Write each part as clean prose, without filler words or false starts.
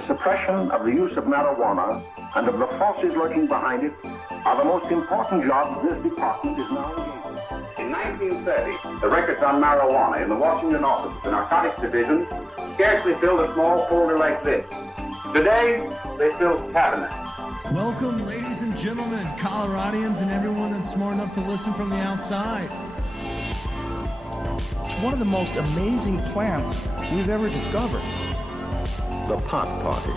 the suppression of the use of marijuana and of the forces lurking behind it are the most important jobs this department is now engaged in. In 1930, the records on marijuana in the Washington office of the Narcotics Division scarcely filled a small folder like this. Today, they fill cabinets. Welcome, ladies and gentlemen, Coloradians and everyone that's smart enough to listen from the outside. It's one of the most amazing plants we've ever discovered. The pot party,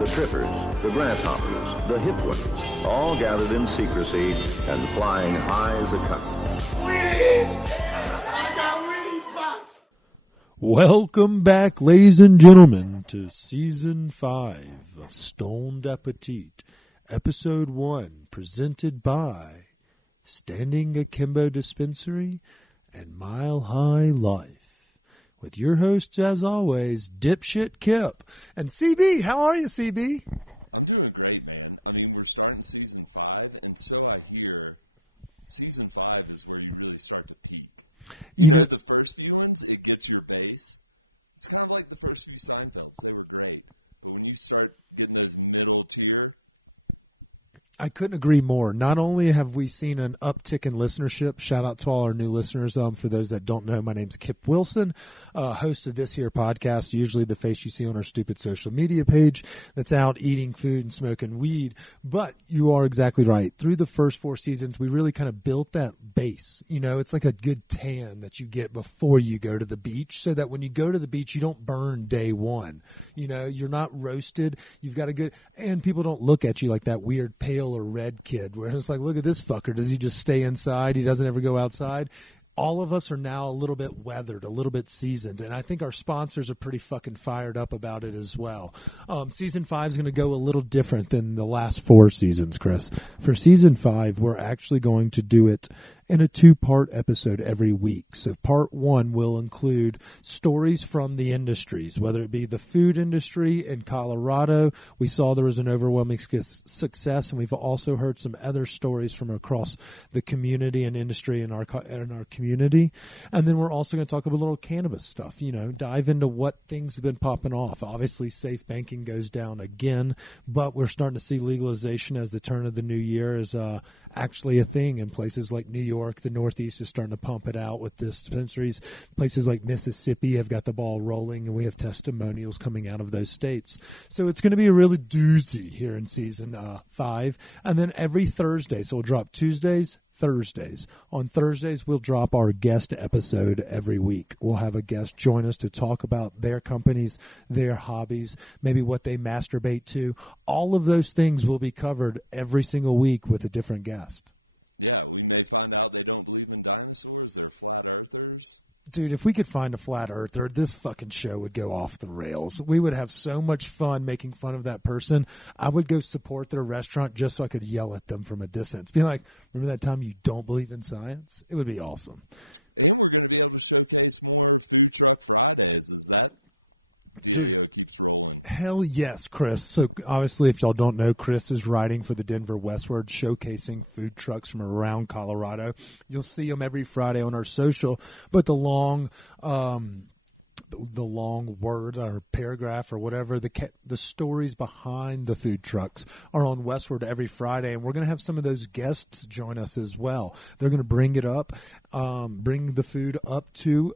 the trippers, the grasshoppers, the hip ones, all gathered in secrecy and flying high as a kite. I got weed pots. Welcome back, ladies and gentlemen, to Season 5 of Stoned Appetite, Episode 1, presented by Standing Akimbo Dispensary and Mile High Life. With your hosts, as always, Dipshit Kip. And CB, how are you, CB? I'm doing great, man. I mean, we're starting Season 5, and so I hear Season 5 is where you really start to peak. You know, the first few ones, it gets your base. It's kind of like the first few Seinfelds. They were great. But when you start getting that middle tier, I couldn't agree more. Not only have we seen an uptick in listenership, shout out to all our new listeners. For those that don't know, my name's Kip Wilson, host of this here podcast, usually the face you see on our stupid social media page that's out eating food and smoking weed. But you are exactly right. Through the first 4 seasons, we really kind of built that base. You know, it's like a good tan that you get before you go to the beach, so that when you go to the beach, you don't burn day one. You know, you're not roasted. You've got a good, and people don't look at you like that weird pale or red kid where it's like, look at this fucker. Does he just stay inside? He doesn't ever go outside. All of us are now a little bit weathered, a little bit seasoned, and I think our sponsors are pretty fucking fired up about it as well. Season 5 is going to go a little different than the last 4 seasons, Chris. For Season 5, we're actually going to do it in a 2-part episode every week. So part 1 will include stories from the industries, whether it be the food industry in Colorado. We saw there was an overwhelming success, and we've also heard some other stories from across the community and industry in our community. And then we're also going to talk about a little cannabis stuff, you know, dive into what things have been popping off. Obviously, safe banking goes down again, but we're starting to see legalization as the turn of the new year is actually a thing in places like New York. The Northeast is starting to pump it out with dispensaries. Places like Mississippi have got the ball rolling, and we have testimonials coming out of those states. So it's going to be a really doozy here in Season 5. And then every Thursday, so we'll drop Tuesdays, Thursdays. On Thursdays, we'll drop our guest episode every week. We'll have a guest join us to talk about their companies, their hobbies, maybe what they masturbate to. All of those things will be covered every single week with a different guest. yeah, we may find out they don't believe in dinosaurs, they're flat earthers. Dude, if we could find a flat earther, this fucking show would go off the rails. We would have so much fun making fun of that person. I would go support their restaurant just so I could yell at them from a distance. Be like, remember that time you don't believe in science? It would be awesome. And we're going to be able to showcase more Food Truck Fridays. Is that Dude, keeps rolling? Hell yes, Chris. So obviously, if y'all don't know, Chris is writing for the Denver Westward, showcasing food trucks from around Colorado. You'll see them every Friday on our social, but the long word or paragraph or whatever, the stories behind the food trucks are on Westward every Friday, and we're going to have some of those guests join us as well. They're going to bring it up, bring the food up to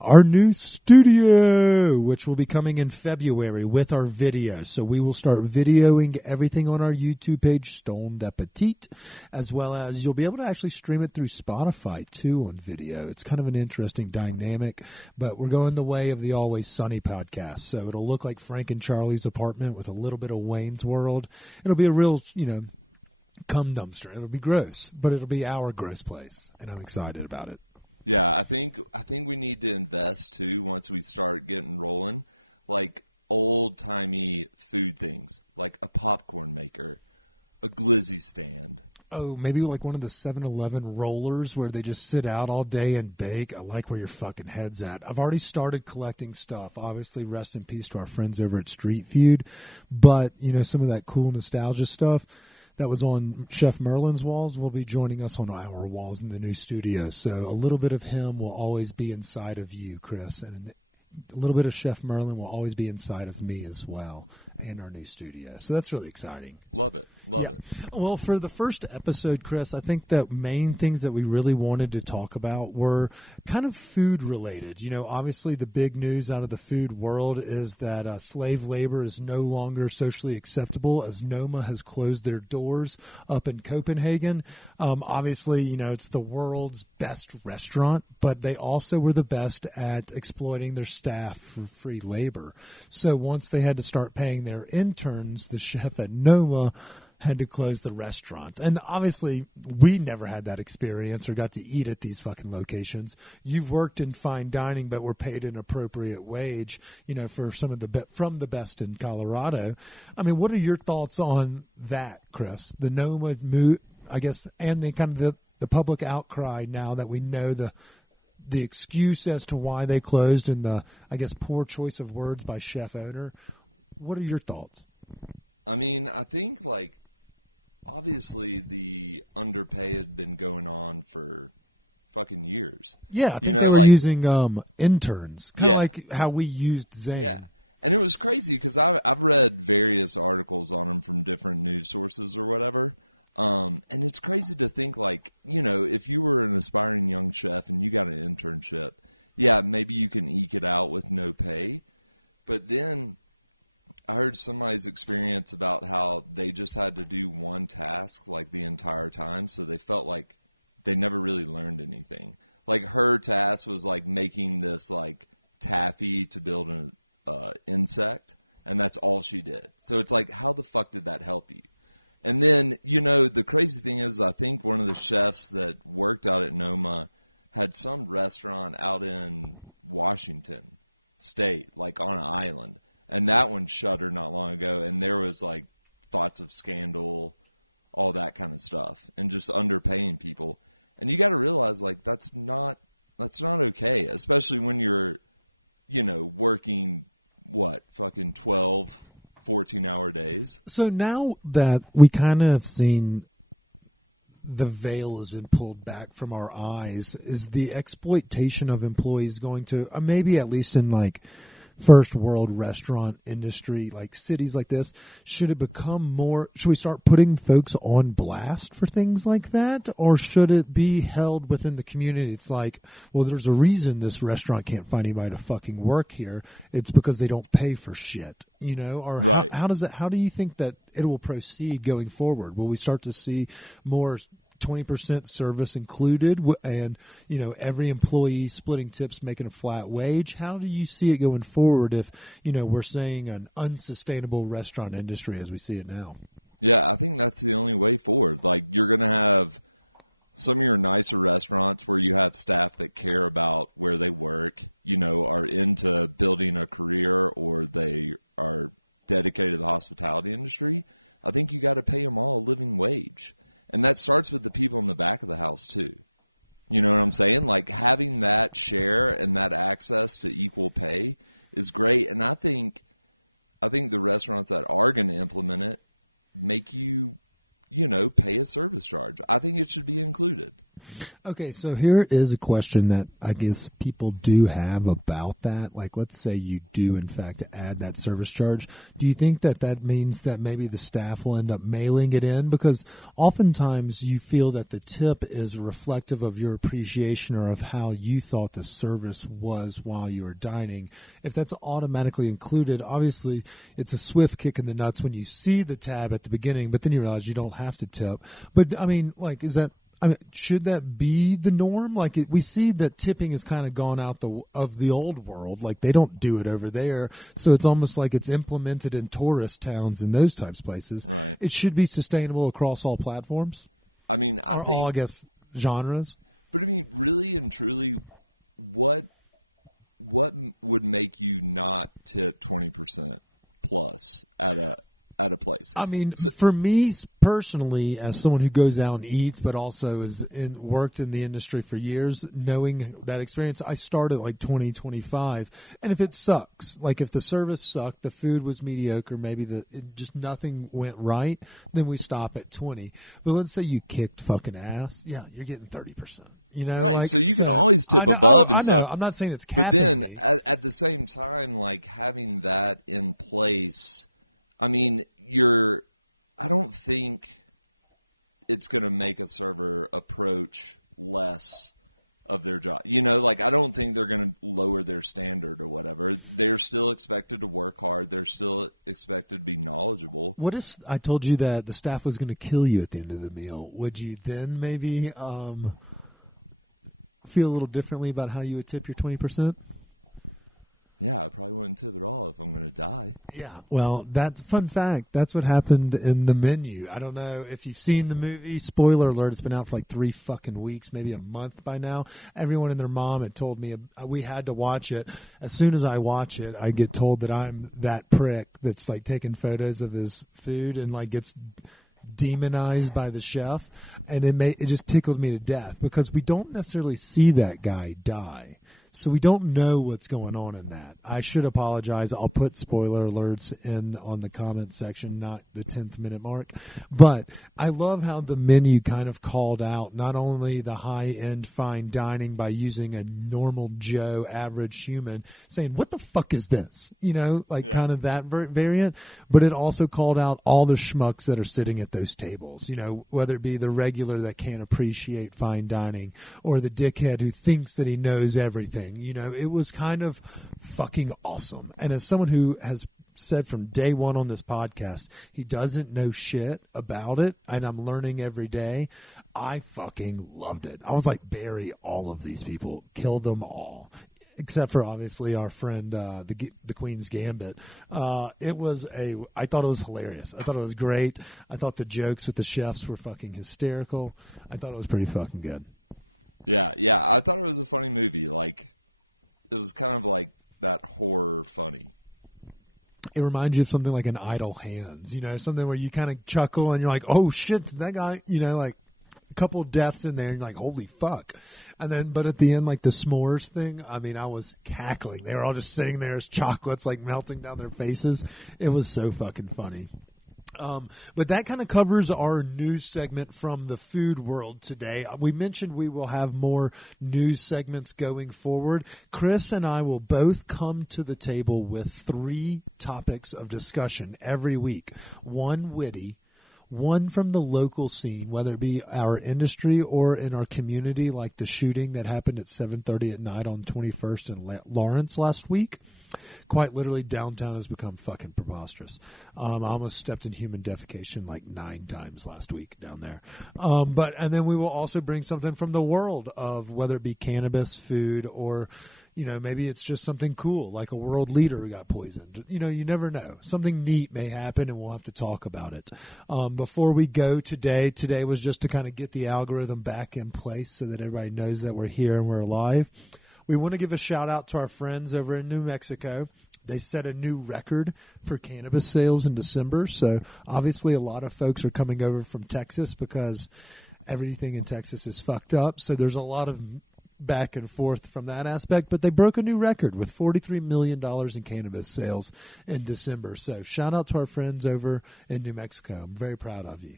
our new studio, which will be coming in February with our video. So we will start videoing everything on our YouTube page, Stoned Appetite, as well as you'll be able to actually stream it through Spotify too on video. It's kind of an interesting dynamic. But we're going the way of the Always Sunny podcast. So it'll look like Frank and Charlie's apartment with a little bit of Wayne's World. It'll be a real, cum dumpster. It'll be gross, but it'll be our gross place. And I'm excited about it. Yeah, I think we need to invest too once we start getting rolling, like old-timey food things, like a popcorn maker, a glizzy stand. Oh, maybe like one of the 7-Eleven rollers where they just sit out all day and bake. I like where your fucking head's at. I've already started collecting stuff. Obviously, rest in peace to our friends over at Street Feud. But, some of that cool nostalgia stuff that was on Chef Merlin's walls will be joining us on our walls in the new studio. So a little bit of him will always be inside of you, Chris. And a little bit of Chef Merlin will always be inside of me as well, and our new studio. So that's really exciting. Yeah. Well, for the first episode, Chris, I think that main things that we really wanted to talk about were kind of food related. You know, obviously the big news out of the food world is that slave labor is no longer socially acceptable, as Noma has closed their doors up in Copenhagen. Obviously, you know, it's the world's best restaurant, but they also were the best at exploiting their staff for free labor. So once they had to start paying their interns, the chef at Noma had to close the restaurant. And obviously, we never had that experience or got to eat at these fucking locations. You've worked in fine dining, but were paid an appropriate wage, you know, for some of the from the best in Colorado. I mean, what are your thoughts on that, Chris? The Noma move, I guess, and the kind of the public outcry now that we know the excuse as to why they closed and the, I guess, poor choice of words by chef owner. What are your thoughts? I mean, I think, like, obviously the underpay had been going on for fucking years. Yeah, I think they were using interns, kind of like how we used Zane. And it was crazy because I've read various articles on it from different news sources or whatever. And it's crazy to think, like, you know, if you were an aspiring young chef and you got an internship, yeah, maybe you can eke it out with no pay. But then I heard somebody's experience about how they just had to do one task like the entire time, so they felt like they never really learned anything. Like her task was like making this like taffy to build an insect, and that's all she did. So it's like, how the fuck did that help you? And then, you know, the crazy thing is, I think one of the chefs that worked out at Noma had some restaurant out in Washington State, like on an island. And that one shuttered not long ago, and there was like lots of scandal, all that kind of stuff, and just underpaying people. And you gotta realize, like, that's not okay, especially when you're, you know, working fucking 12, 14-hour days. So now that we kind of have seen the veil has been pulled back from our eyes, is the exploitation of employees going to, maybe at least in like first world restaurant industry, like cities like this, should we start putting folks on blast for things like that? Or should it be held within the community? It's like, well, there's a reason this restaurant can't find anybody to fucking work here. It's because they don't pay for shit, you know? Or how do you think that it will proceed going forward? Will we start to see more 20% service included, and, you know, every employee splitting tips, making a flat wage? How do you see it going forward if, you know, we're saying an unsustainable restaurant industry as we see it now? Yeah, I think that's the only way forward. Like, you're going to have some of your nicer restaurants where you have staff that care about where they work, you know, are into building a career, or they are dedicated to the hospitality industry. I think you got to pay them all a living wage. And that starts with the people in the back of the house, too. You know what I'm saying? Like, having that share and that access to equal pay is great. And I think the restaurants that are going to implement it make you know, pay a service charge. I think it should be included. Okay, so here is a question that I guess people do have about that. Like, let's say you do, in fact, add that service charge. Do you think that means that maybe the staff will end up mailing it in? Because oftentimes you feel that the tip is reflective of your appreciation or of how you thought the service was while you were dining. If that's automatically included, obviously it's a swift kick in the nuts when you see the tab at the beginning, but then you realize you don't have to tip. But, I mean, like, should that be the norm? Like, we see that tipping has kind of gone out of the old world. Like, they don't do it over there. So it's almost like it's implemented in tourist towns and those types of places. It should be sustainable across all platforms, or all, I guess, genres. I mean, really and truly, what would make you not tip 20% plus at a place? I mean, for me personally, as someone who goes out and eats, but also worked in the industry for years, knowing that experience, I started like 2025. And if it sucks, like if the service sucked, the food was mediocre, maybe just nothing went right, then we stop at 20. But let's say you kicked fucking ass. Yeah, you're getting 30%. You know, like, so I know. Oh, I know. I'm not saying it's capping me. At the same time, like having that in place, I mean, I don't think it's going to make a server approach less of their job. You know, like I don't think they're going to lower their standard or whatever. They're still expected to work hard. They're still expected to be knowledgeable. What if I told you that the staff was going to kill you at the end of the meal? Would you then maybe feel a little differently about how you would tip your 20%? Yeah, well, that's fun fact. That's what happened in the menu. I don't know if you've seen the movie. Spoiler alert, it's been out for like 3 fucking weeks, maybe a month by now. Everyone and their mom had told me we had to watch it. As soon as I watch it, I get told that I'm that prick that's like taking photos of his food and like gets demonized by the chef, and it just tickled me to death because we don't necessarily see that guy die. So we don't know what's going on in that. I should apologize. I'll put spoiler alerts in on the comment section, not the 10th minute mark. But I love how the menu kind of called out not only the high-end fine dining by using a normal Joe average human saying, what the fuck is this? You know, like kind of that variant. But it also called out all the schmucks that are sitting at those tables, you know, whether it be the regular that can't appreciate fine dining or the dickhead who thinks that he knows everything. You know, it was kind of fucking awesome. And as someone who has said from day one on this podcast, he doesn't know shit about it, and I'm learning every day, I fucking loved it. I was like, bury all of these people. Kill them all. Except for obviously our friend, the Queen's Gambit. I thought it was hilarious. I thought it was great. I thought the jokes with the chefs were fucking hysterical. I thought it was pretty fucking good. Yeah, I thought it was a funny movie. Kind of like not horror funny. It reminds you of something like an Idle Hands, you know, something where you kind of chuckle and you're like, oh shit, that guy, you know, like a couple of deaths in there and you're like, holy fuck. And then, but at the end, like the s'mores thing, I mean, I was cackling. They were all just sitting there as chocolates like melting down their faces. It was so fucking funny. But that kind of covers our news segment from the food world today. We mentioned we will have more news segments going forward. Chris and I will both come to the table with 3 topics of discussion every week. One witty, one from the local scene, whether it be our industry or in our community, like the shooting that happened at 7:30 at night on 21st in Lawrence last week. Quite literally, downtown has become fucking preposterous. I almost stepped in human defecation like 9 times last week down there. And then we will also bring something from the world of whether it be cannabis, food, or, you know, maybe it's just something cool, like a world leader who got poisoned. You know, you never know. Something neat may happen, and we'll have to talk about it. Before we go today was just to kind of get the algorithm back in place so that everybody knows that we're here and we're alive. We want to give a shout out to our friends over in New Mexico. They set a new record for cannabis sales in December. So obviously a lot of folks are coming over from Texas because everything in Texas is fucked up. So there's a lot of back and forth from that aspect. But they broke a new record with $43 million in cannabis sales in December. So shout out to our friends over in New Mexico. I'm very proud of you.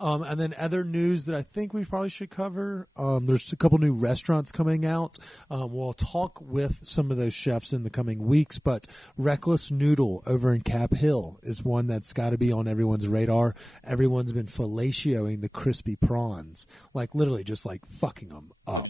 And then other news that I think we probably should cover, there's a couple new restaurants coming out. We'll talk with some of those chefs in the coming weeks, but Reckless Noodle over in Cap Hill is one that's got to be on everyone's radar. Everyone's been fellatioing the crispy prawns, like literally just like fucking them up.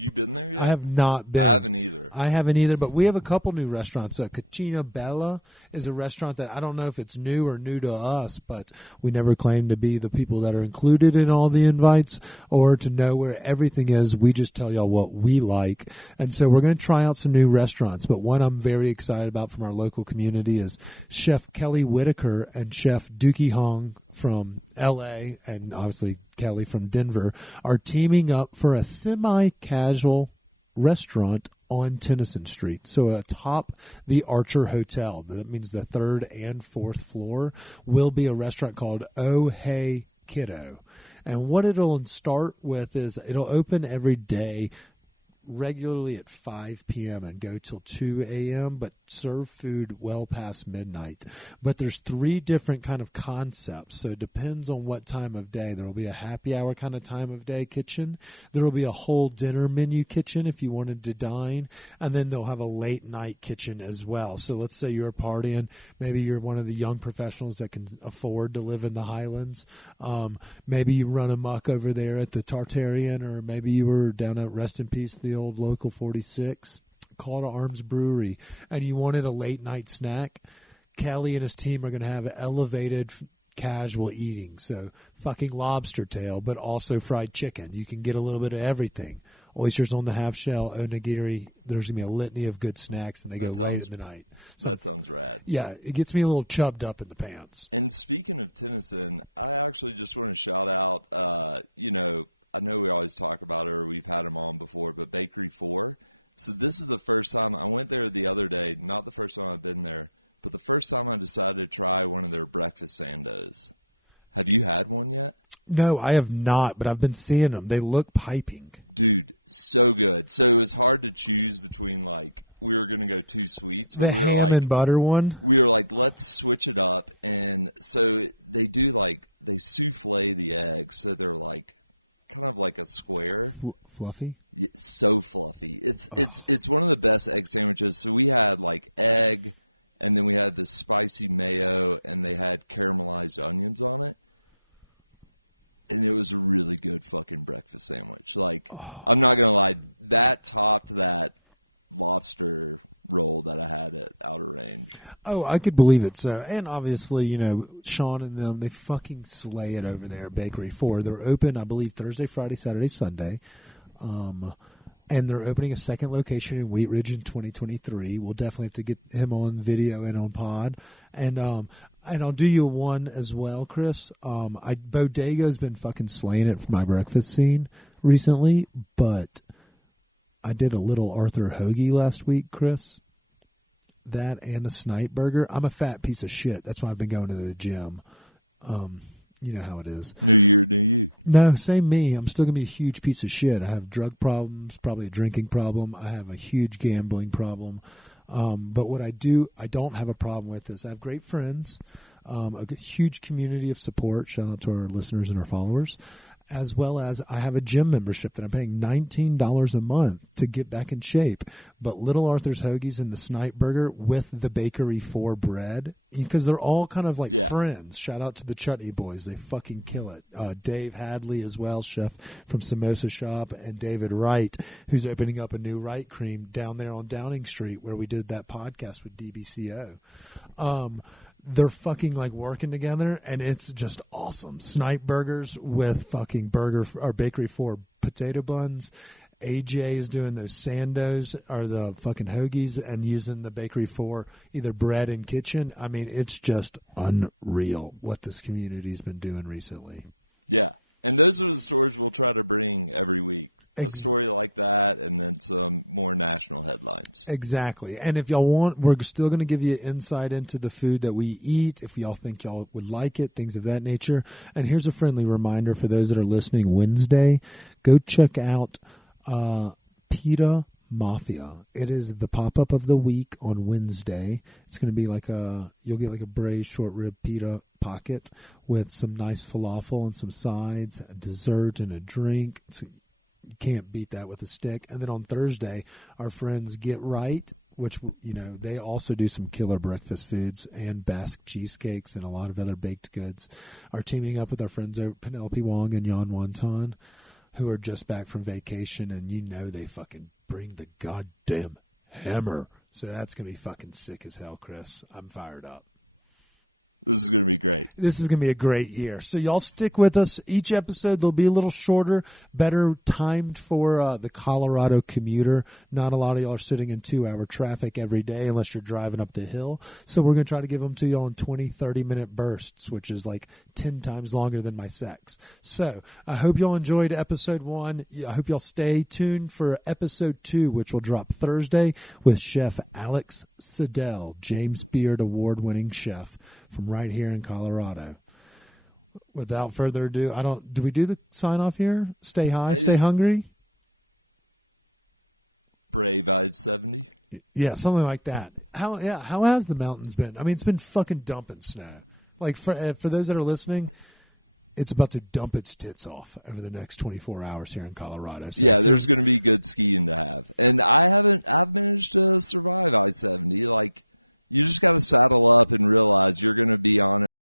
I have not been. I haven't either, but we have a couple new restaurants. Cucina Bella is a restaurant that I don't know if it's new or new to us, but we never claim to be the people that are included in all the invites or to know where everything is. We just tell y'all what we like. And so we're going to try out some new restaurants, but one I'm very excited about from our local community is Chef Kelly Whitaker and Chef Dookie Hong from LA and obviously Kelly from Denver are teaming up for a semi-casual restaurant on Tennyson Street. So atop the Archer Hotel, that means the 3rd and 4th floor, will be a restaurant called Oh Hey Kiddo. And what it'll start with is it'll open every day regularly at 5 p.m. and go till 2 a.m., but serve food well past midnight. But there's 3 different kind of concepts, so it depends on what time of day. There will be a happy hour kind of time of day kitchen. There will be a whole dinner menu kitchen if you wanted to dine, and then they'll have a late night kitchen as well. So let's say you're partying, maybe you're one of the young professionals that can afford to live in the Highlands. Maybe you run amok over there at the Tartarian, or maybe you were down at Rest in Peace, the old local 46, Call to Arms Brewery, and you wanted a late night snack. Kelly and his team are going to have elevated casual eating, so fucking lobster tail, but also fried chicken. You can get a little bit of everything. Oysters on the half shell, onigiri. There's going to be a litany of good snacks, and they go late in the night. Yeah, it gets me a little chubbed up in the pants. And speaking of Tennyson, I actually just want to shout out, I know we always talk about it, or we've had it on before, but Bakery 4. So this is the first time I went there the other day. Not the first time I've been there, but the first time I decided to try one of their breakfast sandwiches. Have you had one yet? No, I have not, but I've been seeing them. They look piping. Dude, so good. So it's hard to choose between, like, we were going to go 2 sweets. The ham and butter one? We were like, let's switch it up. And so they do, like, they souffle the eggs, so they're like, kind of like a square. Fluffy? It's so fluffy. It's one of the best egg sandwiches. So we had, like, egg, and then we had this spicy mayo, and they had caramelized onions on it. And it was a really good fucking breakfast sandwich. Like, I'm not gonna lie, that topped that lobster roll that I had at Outer Range. Oh, I could believe it. So, and obviously, Sean and them, they fucking slay it over there at Bakery 4. They're open, I believe, Thursday, Friday, Saturday, Sunday. And they're opening a second location in Wheat Ridge in 2023. We'll definitely have to get him on video and on pod. And I'll do you one as well, Chris. Bodega's been fucking slaying it for my breakfast scene recently, but I did a little Arthur hoagie last week, Chris. That and a snipe burger. I'm a fat piece of shit. That's why I've been going to the gym. You know how it is. No, same me. I'm still going to be a huge piece of shit. I have drug problems, probably a drinking problem. I have a huge gambling problem. But what I don't have a problem with is I have great friends, a huge community of support. Shout out to our listeners and our followers. As well as I have a gym membership that I'm paying $19 a month to get back in shape. But Little Arthur's Hoagies and the Snipe Burger with the Bakery 4 bread, because they're all kind of like friends. Shout out to the Chutney Boys. They fucking kill it. Dave Hadley as well, chef from Samosa Shop, and David Wright, who's opening up a new Wright Cream down there on Downing Street where we did that podcast with DBCO. They're fucking like working together, and it's just awesome. Snipe burgers with fucking Bakery 4 potato buns. AJ is doing those sandos, or the fucking hoagies, and using the Bakery 4 either bread and kitchen. I mean, it's just unreal what this community's been doing recently. Yeah, and those are the stories we'll try to bring every week. A story like that, and then some more national headlines. Exactly. And if y'all want, we're still going to give you insight into the food that we eat, if y'all think y'all would like it, things of that nature. And here's a friendly reminder for those that are listening Wednesday, go check out Pita Mafia. It is the pop-up of the week on Wednesday. It's going to be like you'll get like a braised short rib pita pocket with some nice falafel and some sides, a dessert and a drink. You can't beat that with a stick. And then on Thursday, our friends Get Right, which, they also do some killer breakfast foods and Basque cheesecakes and a lot of other baked goods, are teaming up with our friends over Penelope Wong and Jan Wonton, who are just back from vacation, and they fucking bring the goddamn hammer. So that's going to be fucking sick as hell, Chris. I'm fired up. This is going to be a great year. So y'all stick with us. Each episode, they'll be a little shorter, better timed for the Colorado commuter. Not a lot of y'all are sitting in 2-hour traffic every day unless you're driving up the hill. So we're going to try to give them to y'all in 20, 30-minute bursts, which is like 10 times longer than my sex. So I hope y'all enjoyed episode 1. I hope y'all stay tuned for episode 2, which will drop Thursday with Chef Alex Seidel, James Beard award-winning chef from right here in Colorado. Without further ado, do we do the sign off here? Stay high, stay hungry? Yeah, something like that. How has the mountains been? I mean, it's been fucking dumping snow. Like for those that are listening, it's about to dump its tits off over the next 24 hours here in Colorado. So if there's going to be good skiing. And I've managed to survive. It's going to be like, you just got to saddle up and realize you're going to be on